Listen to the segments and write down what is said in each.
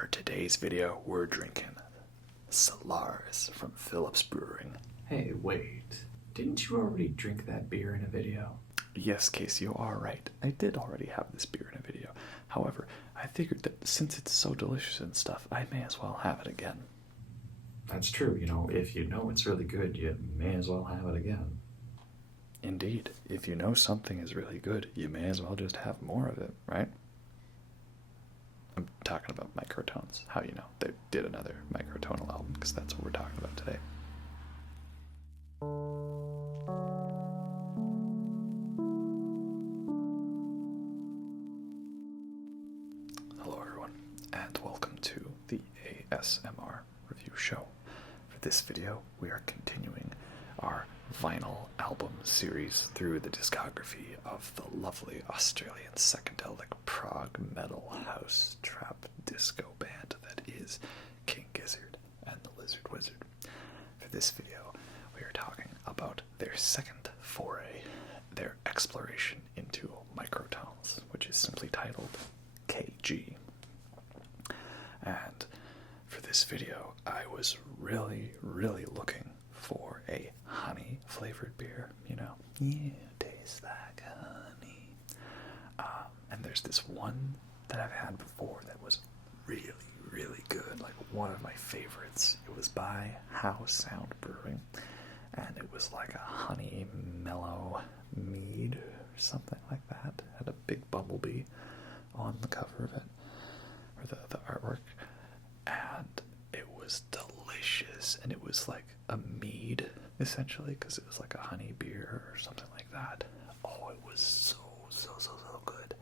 For today's video, we're drinking Solaris from Phillips Brewing. Hey, wait. Didn't you already drink that beer in a video? Yes, Casey, you are right. I did already have this beer in a video. However, I figured that since it's so delicious and stuff, I may as well have it again. That's true. If you know it's really good, you may as well have it again. Indeed. If you know something is really good, you may as well just have more of it, right? I'm talking about microtones. How you know? They did another microtonal album, because that's what we're talking about today. Hello everyone, and welcome to the ASMR review show. For this video, we are continuing our vinyl album series through the discography of the lovely Australian psychedelic prog metal house trap disco band that is King Gizzard and the Lizard Wizard. For this video, we are talking about their second foray, their exploration into microtones, which is simply titled KG. And for this video, I was really looking for a honey flavored beer, you taste like honey. And there's this one that I've had before that was really good, like one of my favorites. It was by How Sound Brewing, and it was like a honey mellow mead or something like that. It had a big bumblebee on the cover of it, or the artwork, and it was delicious. And it was like a mead essentially, because it was like a honey beer or something like that. Oh, it was so good.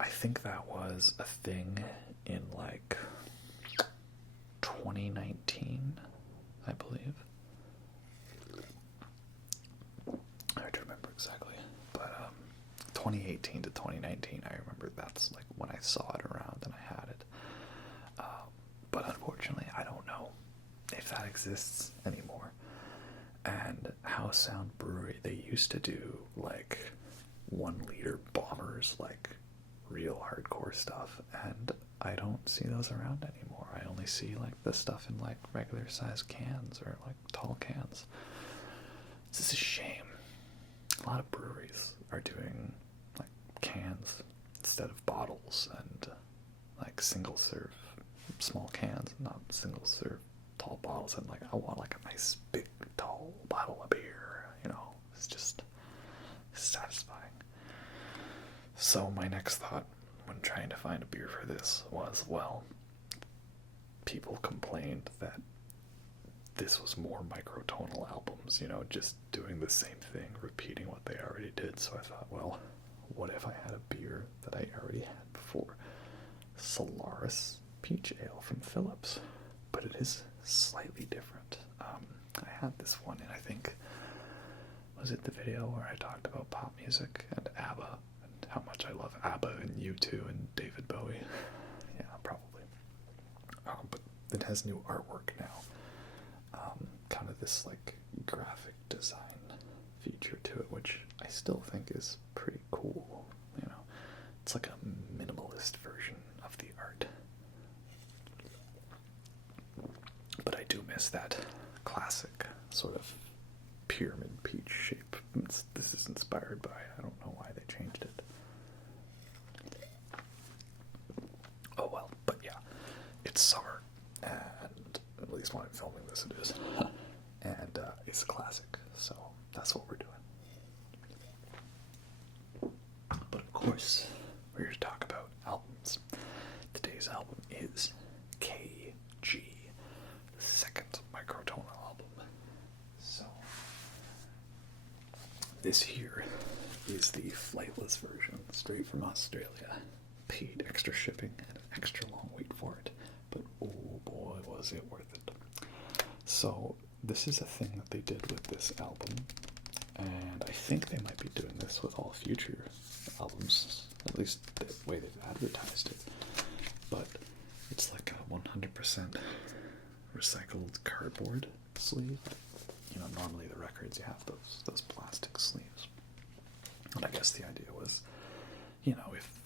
I think that was a thing in like 2019, I believe. I have to remember exactly, but 2018 to 2019, I remember that's like when I saw it around and I had it. But unfortunately, I don't know if that exists anymore. And House Sound Brewery, they used to do like 1 liter bombers, like real hardcore stuff, and I don't see those around anymore. I only see like the stuff in like regular size cans or like tall cans. This is a shame. A lot of breweries are doing like cans instead of bottles, and like single serve small cans, not single serve tall bottles. And like I want like a nice big tall bottle of beer, it's just satisfying. So my next thought when trying to find a beer for this was, well, people complained that this was more microtonal albums, just doing the same thing, repeating what they already did. So I thought, well, what if I had a beer that I already had before? Solaris Peach Ale from Phillips, but it is slightly different. I had this one, and I think, was it the video where I talked about pop music and ABBA and how much I love ABBA and U2 and David Bowie? Yeah, probably. But it has new artwork now. Kind of this like graphic design feature to it, which I still think is pretty cool. It's like a minimalist version of the art. But I do miss that classic sort of pyramid peach shape. This is inspired by, I don't know why they changed it. Oh well, but yeah, it's summer, and at least when I'm filming this it is. And it's a classic, so that's what we're doing. But of course, we're here to talk about albums. Today's album is KG, the second microtonal album. So, this here is the flightless version, straight from Australia. Paid extra shipping and an extra long wait for it, but oh boy was it worth it. So, this is a thing that they did with this album, and I think they might be doing this with all future albums, at least the way they've advertised it. But it's like a 100% recycled cardboard sleeve. Normally the records, you have those plastic sleeves. And I guess the idea was, if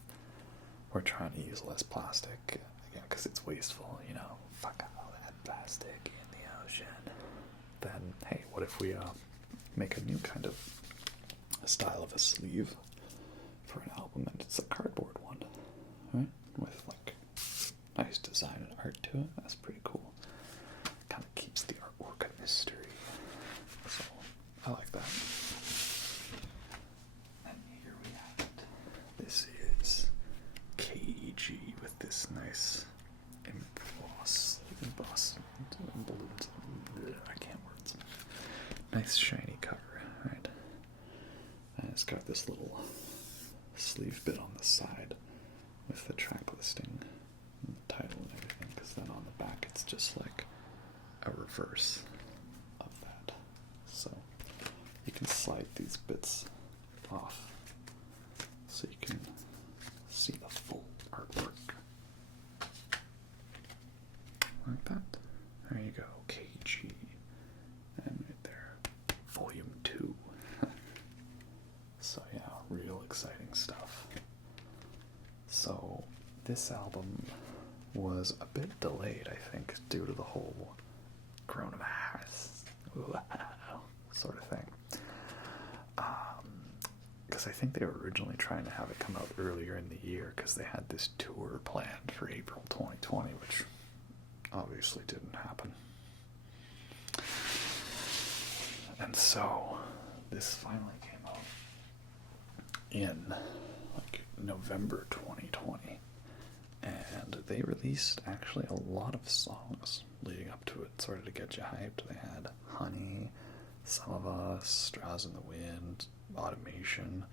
we're trying to use less plastic, I because it's wasteful, you know, fuck all that plastic in the ocean. Then, hey, what if we make a new kind of style of a sleeve for an album, and it's a cardboard one, right? With like nice design and art to it. That's pretty cool. Kind of keeps the artwork a mystery. So I like that. And here we have it. This is KG with this nice embossed balloons. I can't words. Nice shiny cover, right? And it's got this little sleeve bit on the side with the track listing and the title and everything, because then on the back it's just like a reverse of that. So you can slide these bits off so you can see the full artwork. Like that. There you go, KG. And right there, volume 2. So yeah, real exciting stuff. So this album was a bit delayed, I think, due to the whole coronavirus sort of thing. Because I think they were originally trying to have it come out earlier in the year, because they had this tour planned for April 2020, which obviously didn't happen. And so this finally came out in like November 2020, and they released actually a lot of songs leading up to it, sort of to get you hyped. They had Honey, Some of Us, Straws in the Wind, Automation,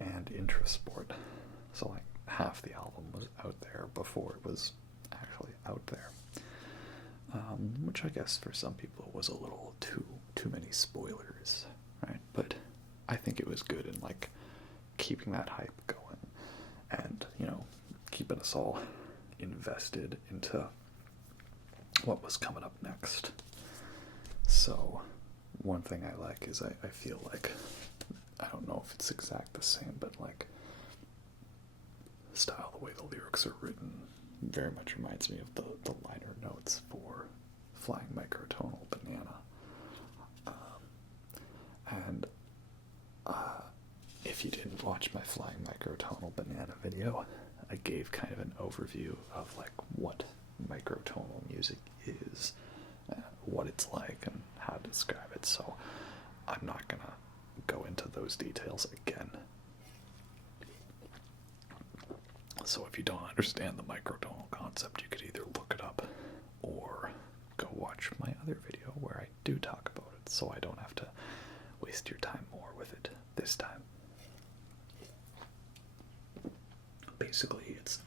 and Intrasport. So like half the album was out there before it was actually out there, which I guess for some people was a little too many spoilers, right? But I think it was good in like keeping that hype going, and you know, keeping us all invested into what was coming up next. So one thing I like is I feel like, I don't know if it's exact the same, but like style, the way the lyrics are written very much reminds me of the liner notes for Flying Microtonal Banana. And if you didn't watch my Flying Microtonal Banana video, I gave kind of an overview of like what microtonal music is, what it's like, and how to describe it. So I'm not gonna go into those details again. So if you don't understand the microtonal concept, you could either look it up or go watch my other video where I do talk about it, so I don't have to waste your time more with it this time. Basically, it's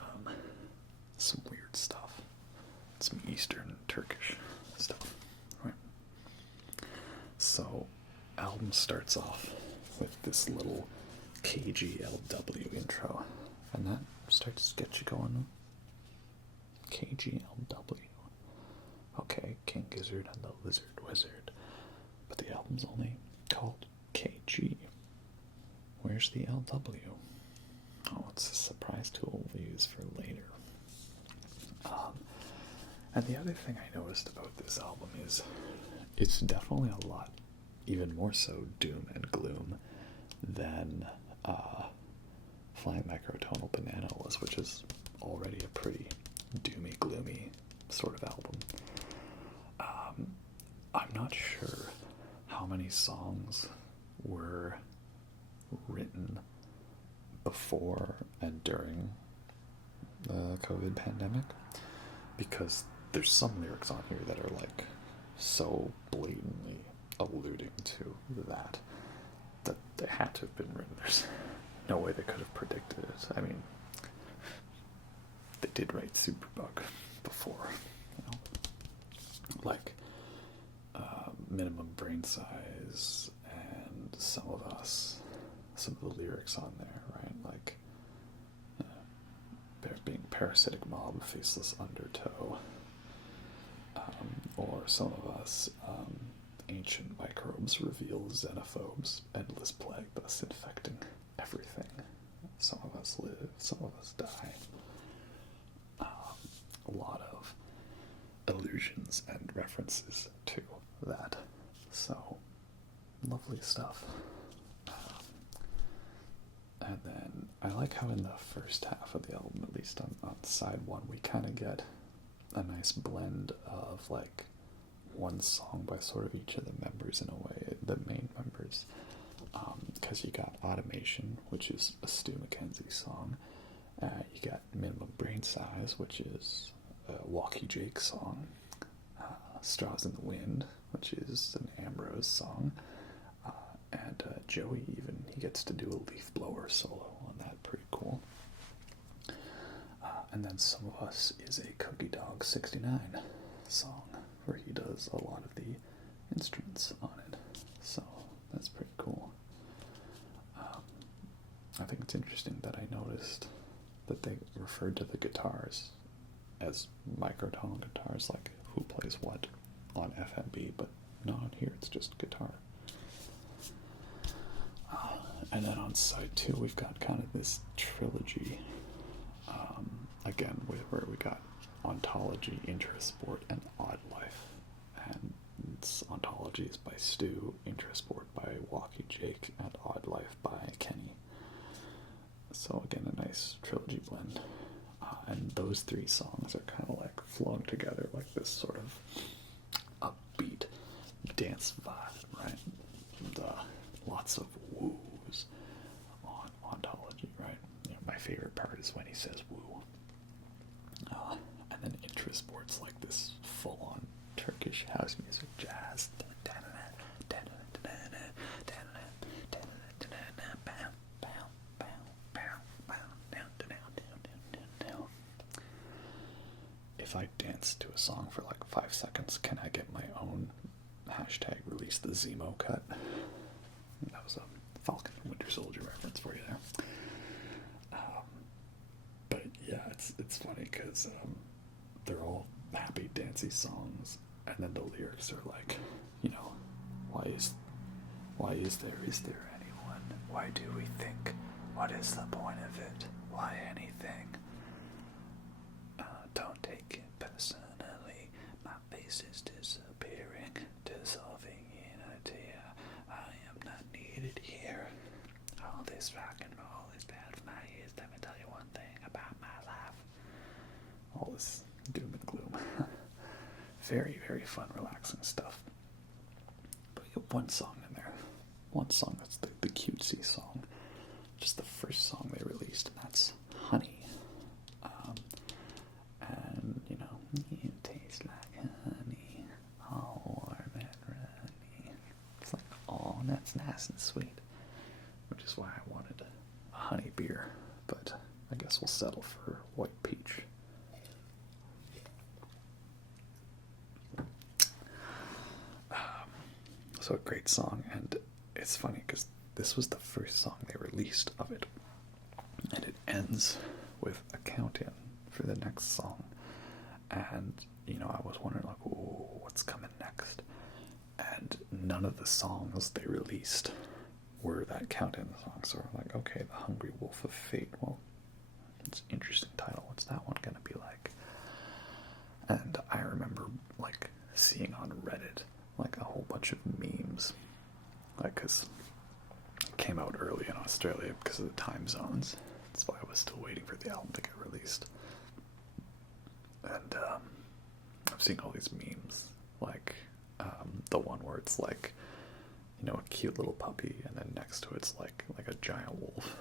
some weird stuff. Some Eastern Turkish stuff, right? So, album starts off with this little KGLW intro, and that starts to get you going. KGLW. Okay, King Gizzard and the Lizard Wizard. But the album's only called KG. Where's the LW? Oh, it's a surprise tool we'll use for later. And the other thing I noticed about this album is it's definitely a lot, even more so, doom and gloom than Flying Microtonal Banana was, which is already a pretty doomy, gloomy sort of album. I'm not sure how many songs were written before and during the COVID pandemic, because there's some lyrics on here that are like so blatantly alluding to that they had to have been written. There's no way they could have predicted it. I mean, they did write Superbug before, you know, like Minimum Brain Size and Some of Us, some of the lyrics on there, right? Like there being parasitic mob, faceless undertow, or Some of Us, ancient microbes reveal xenophobes, endless plague thus infecting everything. Some of us live, some of us die. allusions and references to that. So, lovely stuff. And then I like how in the first half of the album, at least on side one, we kind of get a nice blend of like one song by sort of each of the members in a way, the main members. Because you got Automation, which is a Stu McKenzie song. You got Minimum Brain Size, which is a Walkie Jake song. Straws in the Wind, which is an Ambrose song. And Joey even, he gets to do a leaf blower solo on that, pretty cool. And then Some of Us is a Cookie Dog 69 song, where he does a lot of the instruments on it. So that's pretty cool. I think it's interesting that I noticed that they referred to the guitars as microtonal guitars, like who plays what on FMB, but not on here, it's just guitar. And then on side two, we've got kind of this trilogy, again, where we got Ontology, Intrasport, and Odd Life. And Ontology is by Stu, Intrasport by Walkie Jake, and Odd Life by Kenny. So again, a nice trilogy blend. And those three songs are kind of like flowing together like this sort of upbeat dance vibe, right? And, lots of woos on Ontology, right? You know, my favorite part is when he says woo. And then Intrasport's like this full-on Turkish house music, jazz. If I dance to a song for like 5 seconds, can I get my own hashtag release the Zemo cut? That was a Falcon and Winter Soldier reference for you there. But yeah, it's funny because they're all happy, dancey songs, and then the lyrics are like, you know, is there anyone? Why do we think? What is the point of it? Why anything? Don't take it personally. My face is disappearing, dissolving in a tear. I am not needed here. All this rock and roll is bad for my ears. Let me tell you one thing about my life. All this doom and gloom. Very, very fun, relaxing stuff. But you get one song in there. One song that's the cutesy song. Just the first song they released, and that's Honey. And, you know, you taste like honey, all warm and runny. It's like, oh, that's nice and sweet. Which is why I wanted a honey beer, but I guess we'll settle for white peach. So a great song, and it's funny because this was the first song they released of it, and it ends with a count-in for the next song. And, you know, I was wondering, like, ooh, what's coming next? And none of the songs they released were that count-in song. So I'm like, okay, The Hungry Wolf of Fate. Well, it's an interesting title. What's that one going to be like? And I remember, like, seeing on Reddit, like, a whole bunch of memes. Like, because it came out early in Australia because of the time zones. That's why I was still waiting for the album to get released. And I'm seeing all these memes, like the one where it's like, you know, a cute little puppy, and then next to it's like a giant wolf,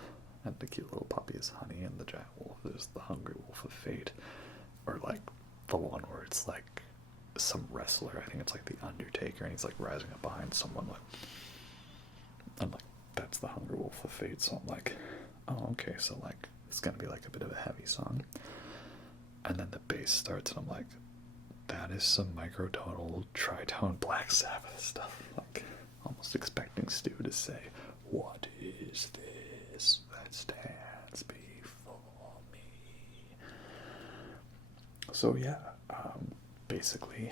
and the cute little puppy is Honey, and the giant wolf is the Hungry Wolf of Fate. Or like the one where it's like some wrestler, I think it's like the Undertaker, and he's like rising up behind someone, like, I'm like, that's the Hungry Wolf of Fate. So I'm like, oh, okay, so like it's gonna be like a bit of a heavy song. And then the bass starts, and I'm like, that is some microtonal, tritone Black Sabbath stuff. Like, almost expecting Stu to say, what is this that stands before me? So yeah, basically,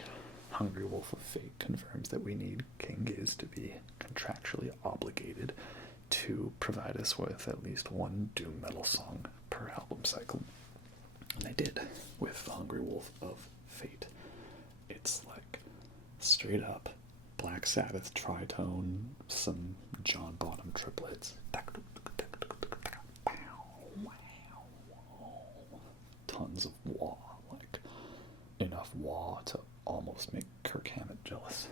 Hungry Wolf of Fate confirms that we need King Gizzard to be contractually obligated to provide us with at least one doom metal song per album cycle. And they did with The Hungry Wolf of Fate. It it's like straight up Black Sabbath tritone, some John Bonham triplets, tons of wah, like enough wah to almost make Kirk Hammett jealous.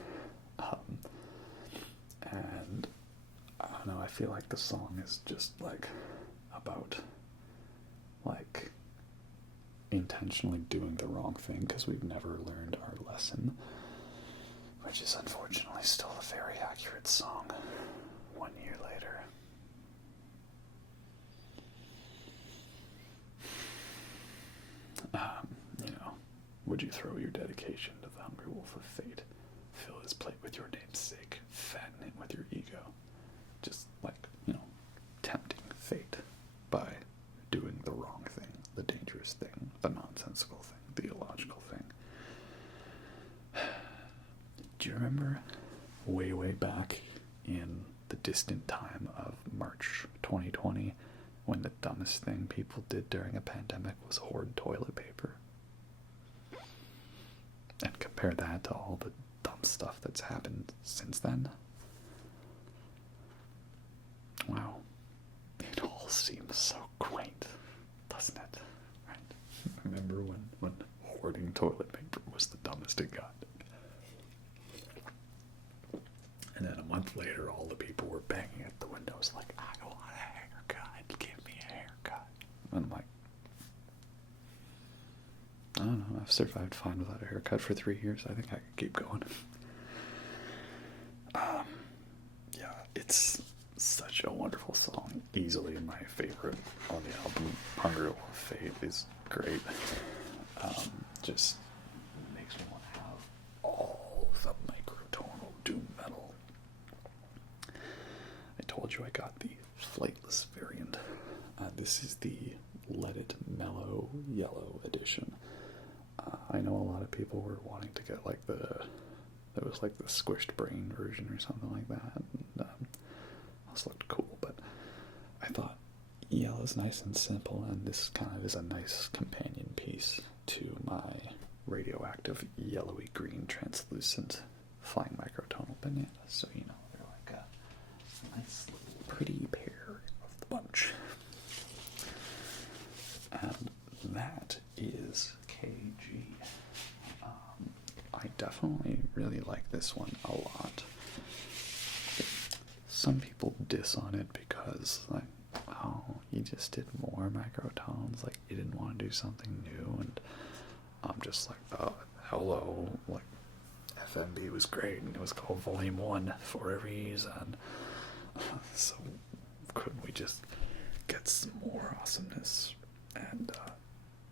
And I don't know, I feel like the song is just like about like intentionally doing the wrong thing because we've never learned our lesson, which is unfortunately still a very accurate song 1 year later. Would you throw your dedication to the Hungry Wolf of Fate? Fill his plate with your namesake, fatten it with your ego. Just like, tempting fate by doing the wrong thing, the dangerous thing, the nonsensical thing, the illogical thing. Do you remember way, way back in the distant time of March 2020 when the dumbest thing people did during a pandemic was hoard toilet paper? And compare that to all the dumb stuff that's happened since then. Wow. It all seems so quaint, doesn't it? Right? Remember when hoarding toilet paper was the dumbest it got? And then a month later, all the people were banging at the windows like, I want a haircut, give me a haircut. And I'm like, I don't know, I've survived fine without a haircut for 3 years. I think I could keep going. Yeah, it's such a wonderful song. Easily my favorite on the album. Hungry Wolf of Fate is great. Just makes me want to have all the microtonal doom metal. I told you I got the flightless variant. This is the Let It Mellow Yellow edition. I know a lot of people were wanting to get like it was like the squished brain version or something like that. And, this looked cool, but I thought yellow is nice and simple, and this kind of is a nice companion piece to my radioactive yellowy green translucent flying microtonal bananas. So they're like a nice little pretty pair of the bunch. And that is KG. I definitely really like this one a lot. Some people diss on it because, like, oh, you just did more microtones, like, you didn't want to do something new, and I'm just like, oh, hello, like, FMB was great, and it was called Volume 1 for a reason, so couldn't we just get some more awesomeness? And,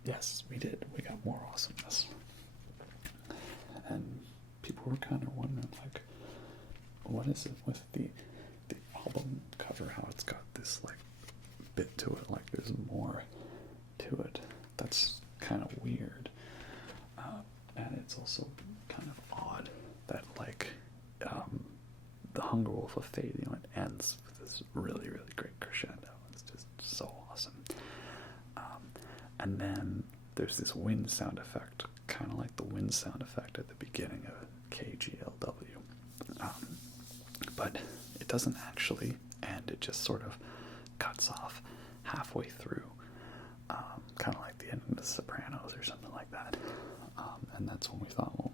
yes, we did. We got more awesomeness. And people were kind of wondering, like, what is it with the album cover, how it's got this, like, bit to it, like there's more to it. That's kind of weird. And it's also kind of odd that, like, the Hunger Wolf of Fate, it ends with this really, really great crescendo. It's just so awesome. And then there's this wind sound effect, kind of like the wind sound effect at the beginning of KGLW. But it doesn't actually end, it just sort of cuts off halfway through, kind of like the end of The Sopranos or something like that. And that's when we thought, well,